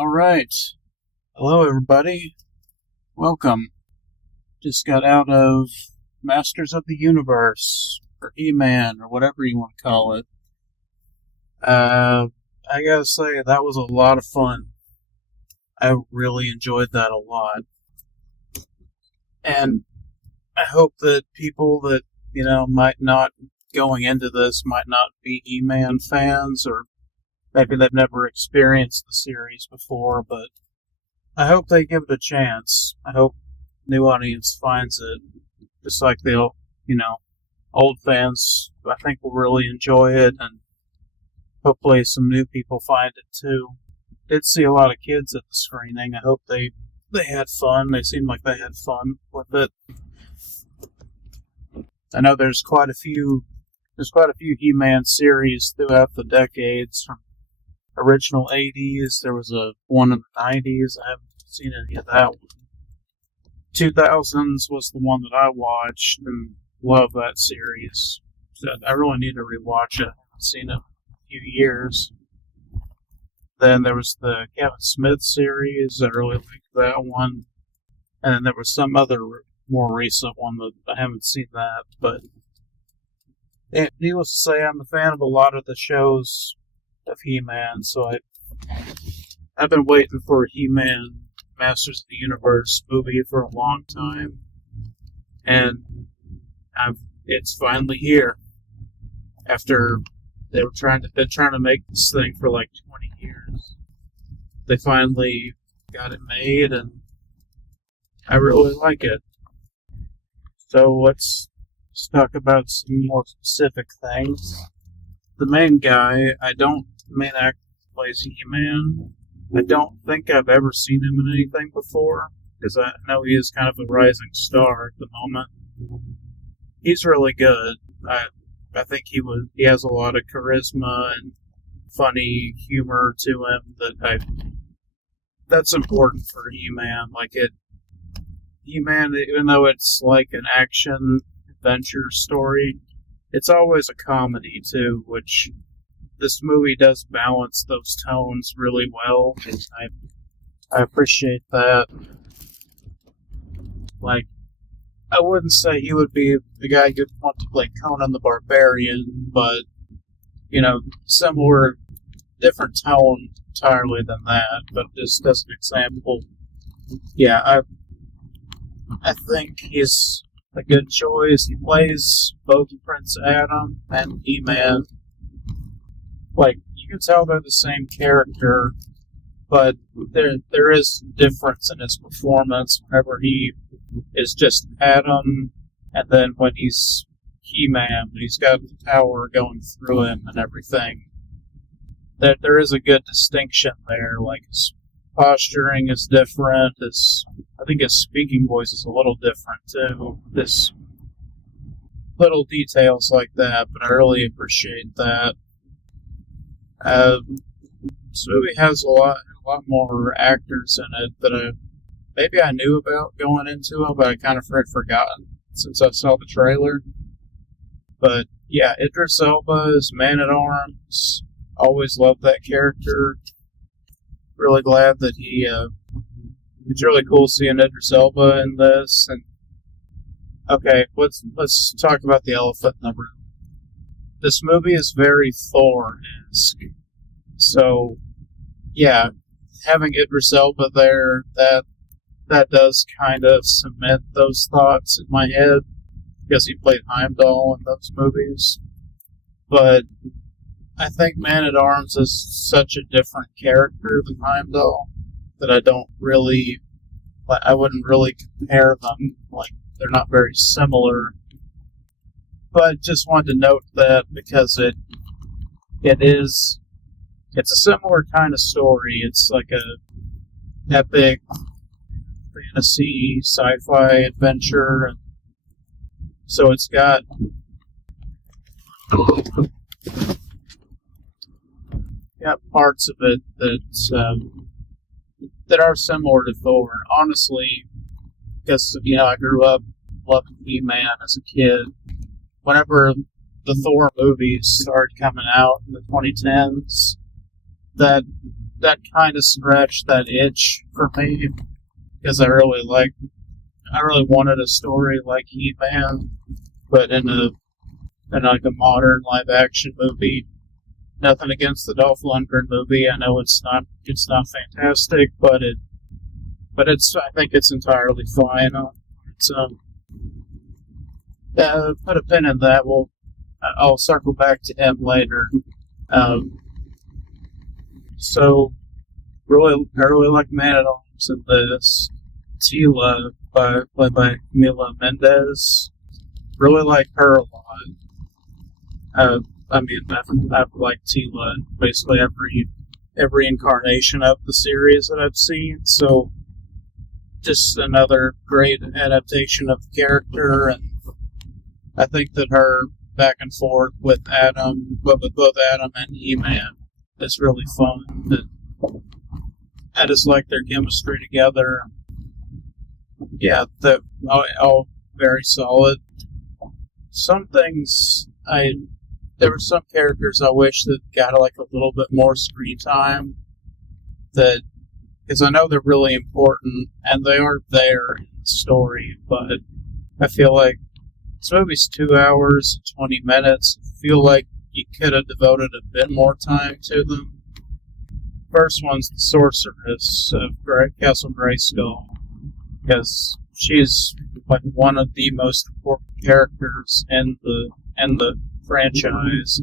All right. Hello, everybody. Welcome. Just got out of Masters of the Universe, or He-Man, or whatever you want to call it. I gotta say, that was a lot of fun. I really enjoyed that a lot. And I hope that people that, might not, going into this, might not be He-Man fans, or maybe they've never experienced the series before, but I hope they give it a chance. I hope new audience finds it, just like the old fans. I think will really enjoy it, and hopefully some new people find it too. Did see a lot of kids at the screening. I hope they had fun. They seemed like they had fun with it. I know there's quite a few He-Man series throughout the decades, from original 80s. There was one in the 90s. I haven't seen any of that one. 2000s was the one that I watched and love that series. So I really need to rewatch it. I haven't seen it in a few years. Then there was the Kevin Smith series. I really liked that one. And then there was some other more recent one that I haven't seen that. But needless to say, I'm a fan of a lot of the shows of He-Man, so I've been waiting for a He-Man Masters of the Universe movie for a long time, and it's finally here. After they've been trying to make this thing for like 20 years, they finally got it made, and I really like it. So let's talk about some more specific things. The main actor who plays He-Man, I don't think I've ever seen him in anything before, because I know he is kind of a rising star at the moment. He's really good. I think he has a lot of charisma and funny humor to him that's important for He-Man. He-Man, even though it's like an action adventure story, it's always a comedy too, which this movie does balance those tones really well. I appreciate that. I wouldn't say he would be the guy you'd want to play Conan the Barbarian, but, similar, different tone entirely than that. But just as an example, yeah, I think he's a good choice. He plays both Prince Adam and He-Man. You can tell they're the same character, but there is difference in his performance whenever he is just Adam, and then when he's He-Man, he's got the power going through him and everything. There is a good distinction there. His posturing is different. I think his speaking voice is a little different too. This little details like that, but I really appreciate that. This movie has a lot more actors in it that maybe I knew about going into it, but I kind of had forgotten since I saw the trailer. But yeah, Idris Elba is Man-at-Arms. Always loved that character. Really glad that it's really cool seeing Idris Elba in this. And okay, let's talk about the elephant in the room. This movie is very Thor-esque. So, yeah, having Idris Elba there, that does kind of cement those thoughts in my head, because he played Heimdall in those movies. But I think Man-at-Arms is such a different character than Heimdall that I wouldn't really compare them. They're not very similar. But just wanted to note that because it's a similar kind of story. It's like a epic fantasy sci-fi adventure, and so it's got parts of it that are similar to Thor. Honestly, because I grew up loving He-Man as a kid. Whenever the Thor movies started coming out in the 2010s, that that kind of scratched that itch for me, because I really wanted a story like He-Man, but in like a modern live action movie. Nothing against the Dolph Lundgren movie. I know it's not fantastic, but I think it's entirely fine. It's put a pin in that. I'll circle back to him later. So I really like Man at Arms in this. Tila, played by Camila Mendes. Really like her a lot. I've liked Tila in basically every incarnation of the series that I've seen. So just another great adaptation of the character, and I think that her back and forth with Adam, but with both Adam and He-Man, is really fun. I just like their chemistry together. Yeah, all very solid. Some things there were some characters I wish that got like a little bit more screen time. Because I know they're really important and they are there in the story, but I feel like this movie's 2 hours, 20 minutes. I feel like you could have devoted a bit more time to them. First one's the Sorceress of Castle Grayskull, because she's like one of the most important characters in the franchise,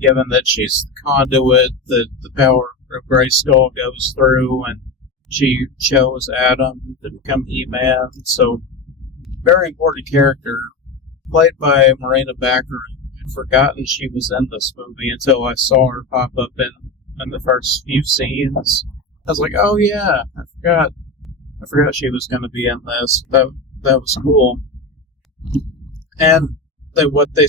given that she's the conduit that the power of Grayskull goes through, and she chose Adam to become He-Man. So, very important character, played by Morena Baccarin. I'd forgotten she was in this movie until I saw her pop up in the first few scenes. I was like, oh yeah, I forgot she was going to be in this. That was cool. And what they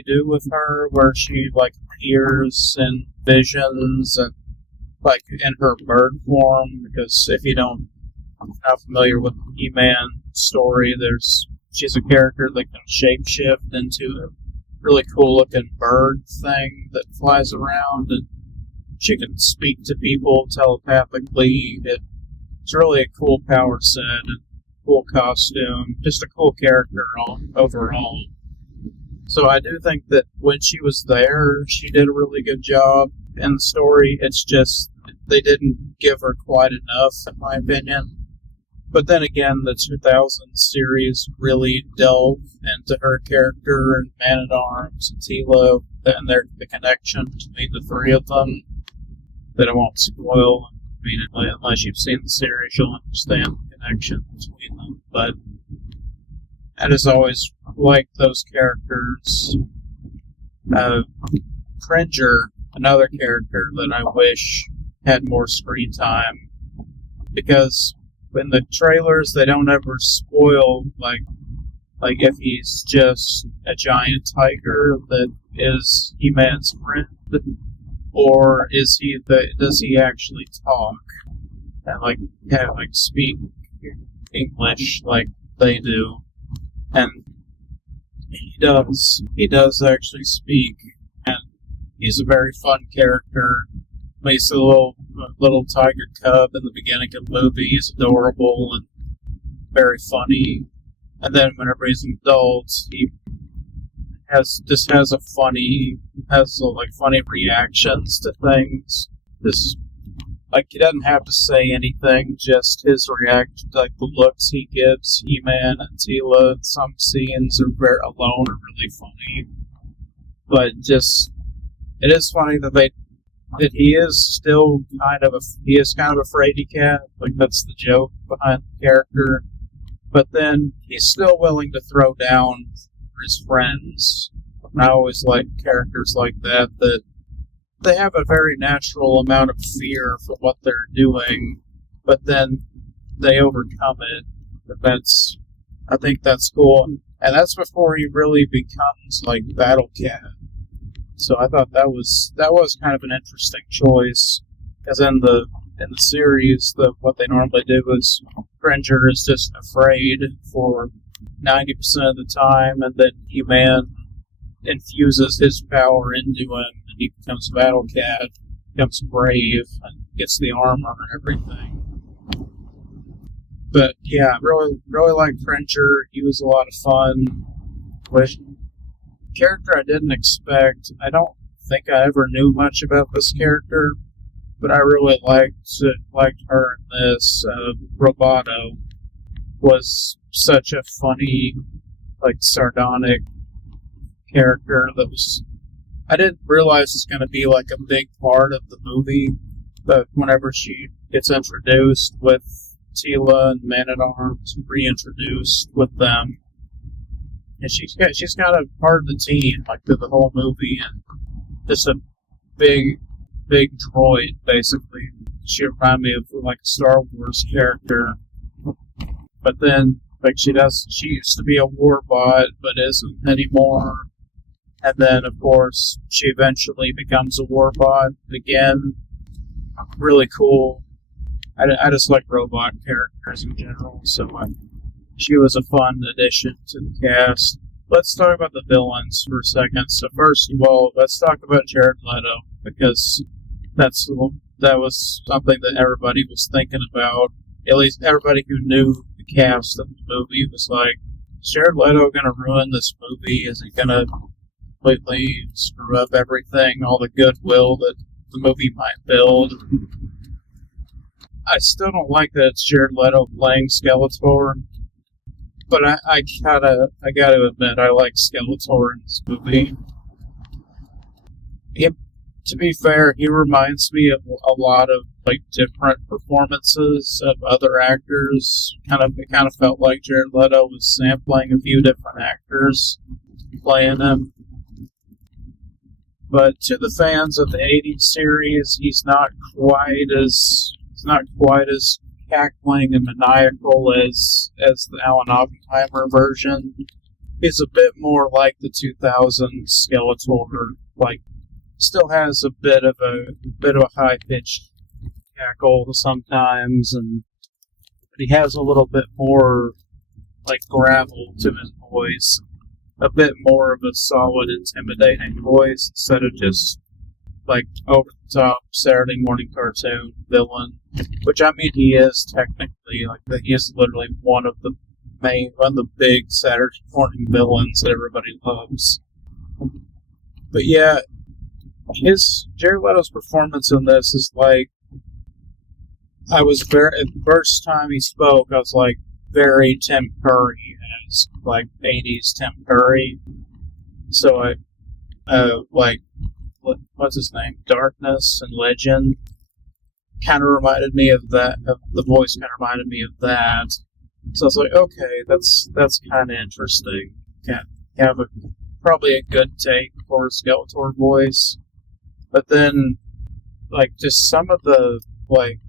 do with her, where she like appears in visions and like in her bird form, because if you don't not familiar with the He-Man story, she's a character that can shapeshift into a really cool looking bird thing that flies around, and she can speak to people telepathically. It's really a cool power set and cool costume, just a cool character overall. So I do think that when she was there, she did a really good job in the story. It's just they didn't give her quite enough, in my opinion. But then again, the 2000 series really delved into her character and Man at Arms and Tila and the connection between the three of them that I won't spoil. I mean, unless you've seen the series, you'll understand the connection between them. But I just always liked those characters. Cringer, another character that I wish had more screen time, because in the trailers they don't ever spoil like if he's just a giant tiger that is He-Man's friend, or does he actually talk and speak English like they do. And he does actually speak, and he's a very fun character. He's a little tiger cub in the beginning of the movie. He's adorable and very funny. And then whenever he's an adult, he has funny reactions to things. He doesn't have to say anything, just his reaction, like the looks he gives He-Man and Tila. Some scenes alone are really funny. But it is funny that he is kind of a fraidy cat. Like, that's the joke behind the character. But then he's still willing to throw down for his friends. And I always like characters like that they have a very natural amount of fear for what they're doing, but then they overcome it. I think that's cool. And that's before he really becomes like Battle Cat. So I thought that was kind of an interesting choice, because in the series, what they normally do is Cringer is just afraid for 90% of the time, and then He-Man infuses his power into him, and he becomes Battle Cat. becomes brave and gets the armor and everything. But yeah, really liked Frencher. He was a lot of fun. With character I didn't expect. I don't think I ever knew much about this character, but I really liked her in this. Roboto was such a funny, like, sardonic character that was... I didn't realize it's going to be, like, a big part of the movie, but whenever she gets introduced with Tila and Man-at-Arms, reintroduced with them, and she's kind of part of the team, like, through the whole movie, and just a big droid, basically. She reminded me of, like, a Star Wars character. But then, like, she used to be a warbot, but isn't anymore. And then, of course, she eventually becomes a warbot again. Really cool. I just like robot characters in general, so she was a fun addition to the cast. Let's talk about the villains for a second. So first of all, let's talk about Jared Leto, because that was something that everybody was thinking about. At least everybody who knew the cast of the movie was like, is Jared Leto going to ruin this movie? Is he going to completely screw up everything, all the goodwill that the movie might build? I still don't like that it's Jared Leto playing Skeletor, but I gotta admit, I like Skeletor in this movie. To be fair, he reminds me of a lot of, like, different performances of other actors. It kind of felt like Jared Leto was sampling a few different actors playing him. But to the fans of the '80s series, he's not quite as cackling and maniacal as the Alan Oppenheimer version. He's a bit more like the 2000s Skeletor, like, still has a bit of a high-pitched cackle sometimes, but he has a little bit more, like, gravel to his voice, a bit more of a solid, intimidating voice instead of just, like, over-the-top Saturday morning cartoon villain, which, I mean, he is technically, like, he is literally one of the big Saturday morning villains that everybody loves. But yeah, Jared Leto's performance in this is like, at the first time he spoke, I was like, very Tim Curry, as, like, 80s Tim Curry. So like, what's his name? Darkness and Legend kind of reminded me of that. The voice kind of reminded me of that. So I was like, okay, that's kind of interesting. Have probably a good take for a Skeletor voice. But then, like, just some of the, like,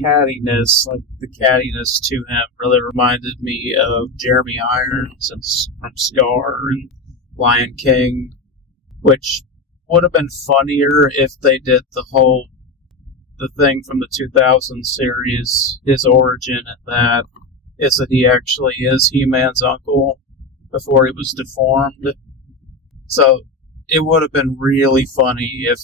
cattiness to him really reminded me of Jeremy Irons from Scar and Lion King, which would have been funnier if they did the thing from the 2000 series, his origin, and that is that he actually is He-Man's uncle before he was deformed. So it would have been really funny if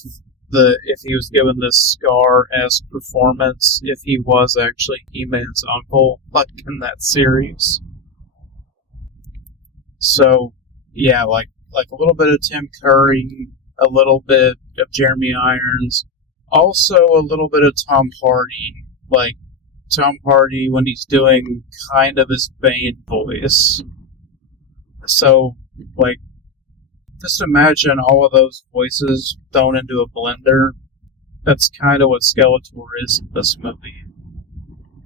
he was given this Scar-esque performance, if he was actually He-Man's uncle, like in that series. So yeah, like a little bit of Tim Curry, a little bit of Jeremy Irons, also a little bit of Tom Hardy, like Tom Hardy when he's doing kind of his Bane voice. So, like, just imagine all of those voices thrown into a blender. That's kind of what Skeletor is in this movie.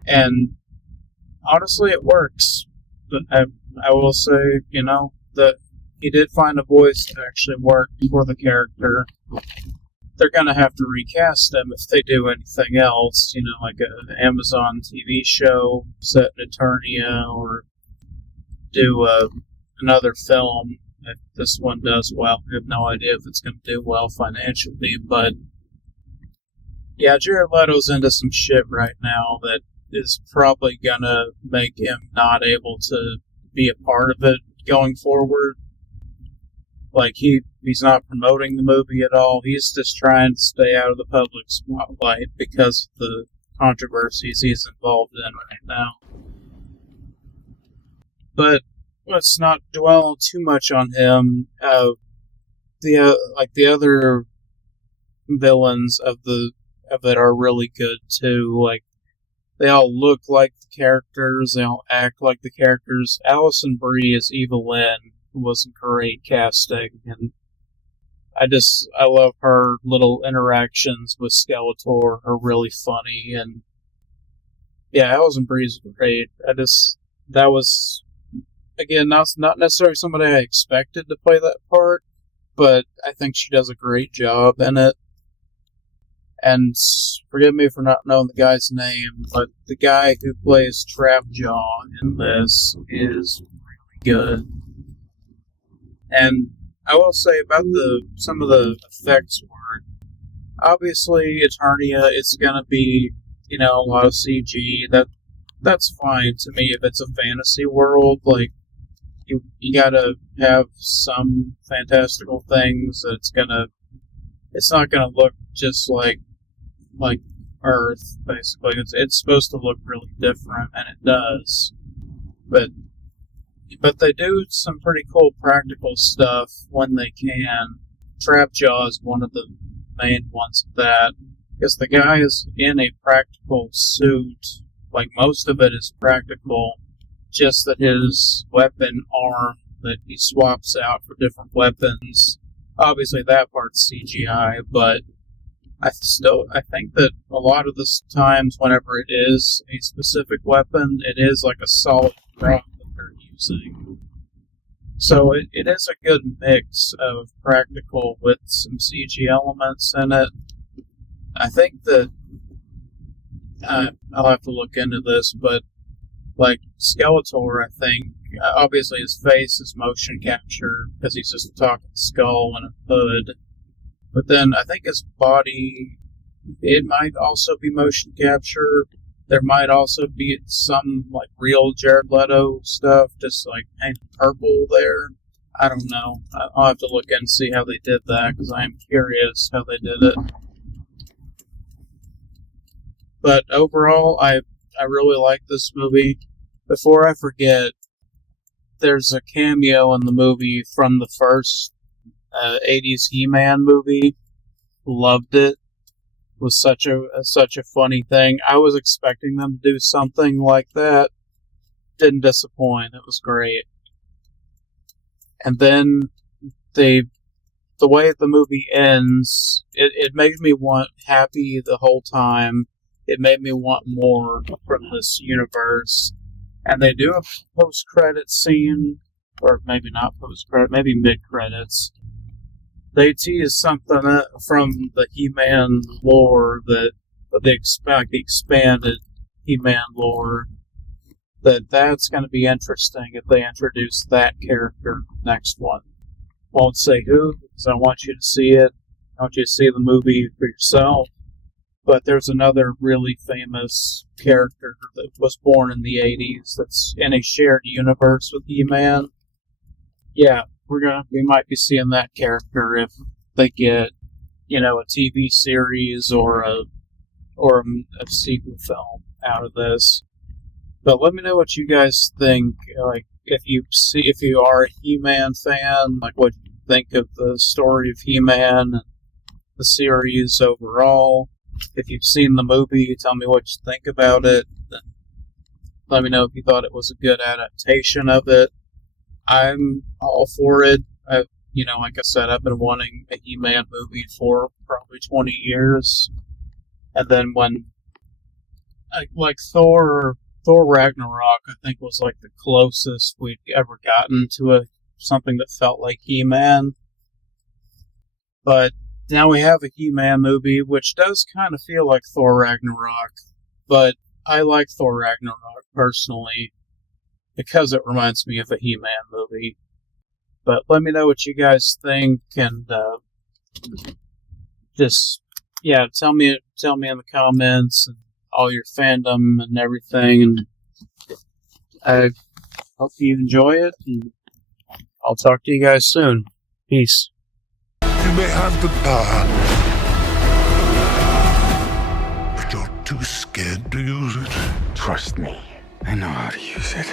And honestly, it works. But I will say, that he did find a voice that actually worked for the character. They're going to have to recast him if they do anything else, like an Amazon TV show set in Eternia, or do another film. If this one does well, I have no idea if it's going to do well financially, but yeah, Jared Leto's into some shit right now that is probably going to make him not able to be a part of it going forward. Like, he He's not promoting the movie at all. He's just trying to stay out of the public spotlight because of the controversies he's involved in right now. But let's not dwell too much on him. The other villains of it are really good too. Like, they all look like the characters. They all act like the characters. Alison Brie as Evelyn was great casting, and I love her little interactions with Skeletor are really funny, and yeah, Alison Brie's great. That was, again, not necessarily somebody I expected to play that part, but I think she does a great job in it. And forgive me for not knowing the guy's name, but the guy who plays Trapjaw in this is really good. And I will say about some of the effects work. Obviously, Eternia is going to be, a lot of CG. That's fine to me if it's a fantasy world. Like, you gotta have some fantastical things that it's not gonna look just like Earth, basically. It's supposed to look really different, and it does. But they do some pretty cool practical stuff when they can. Trapjaw is one of the main ones of that, because the guy is in a practical suit. Like, most of it is practical, just that his weapon arm that he swaps out for different weapons, obviously that part's CGI, but I think that a lot of the times whenever it is a specific weapon, it is like a solid prop that they're using. So it is a good mix of practical with some CG elements in it. I think that I'll have to look into this, but like Skeletor, I think, obviously his face is motion capture because he's just a talking skull and a hood. But then I think his body, it might also be motion capture. There might also be some like real Jared Leto stuff, just like painted purple there. I don't know. I'll have to look and see how they did that because I am curious how they did it. But overall, I really like this movie. Before I forget, there's a cameo in the movie from the first 80s He-Man movie. Loved it. Was such a funny thing. I was expecting them to do something like that. Didn't disappoint. It was great. And then the way the movie ends, it made me happy the whole time. It made me want more from this universe. And they do a post-credit scene, or maybe not post-credit, maybe mid-credits. They tease something from the He-Man lore the expanded He-Man lore, that's going to be interesting if they introduce that character next one. Won't say who, because I want you to see it. I want you to see the movie for yourself. But there's another really famous character that was born in the 80s that's in a shared universe with He-Man. Yeah, we might be seeing that character if they get, a TV series or a sequel film out of this. But let me know what you guys think. Like, if you are a He-Man fan, like what you think of the story of He-Man and the series overall. If you've seen the movie, tell me what you think about it. Let me know if you thought it was a good adaptation of it. I'm all for it. Like I said, I've been wanting a He-Man movie for probably 20 years. And then when, like Thor Ragnarok, I think was like the closest we'd ever gotten to something that felt like He-Man. But now we have a He-Man movie, which does kind of feel like Thor Ragnarok, but I like Thor Ragnarok personally because it reminds me of a He-Man movie. But let me know what you guys think, and tell me in the comments and all your fandom and everything. And I hope you enjoy it, and I'll talk to you guys soon. Peace. You may have the power, but you're too scared to use it. Trust me, I know how to use it.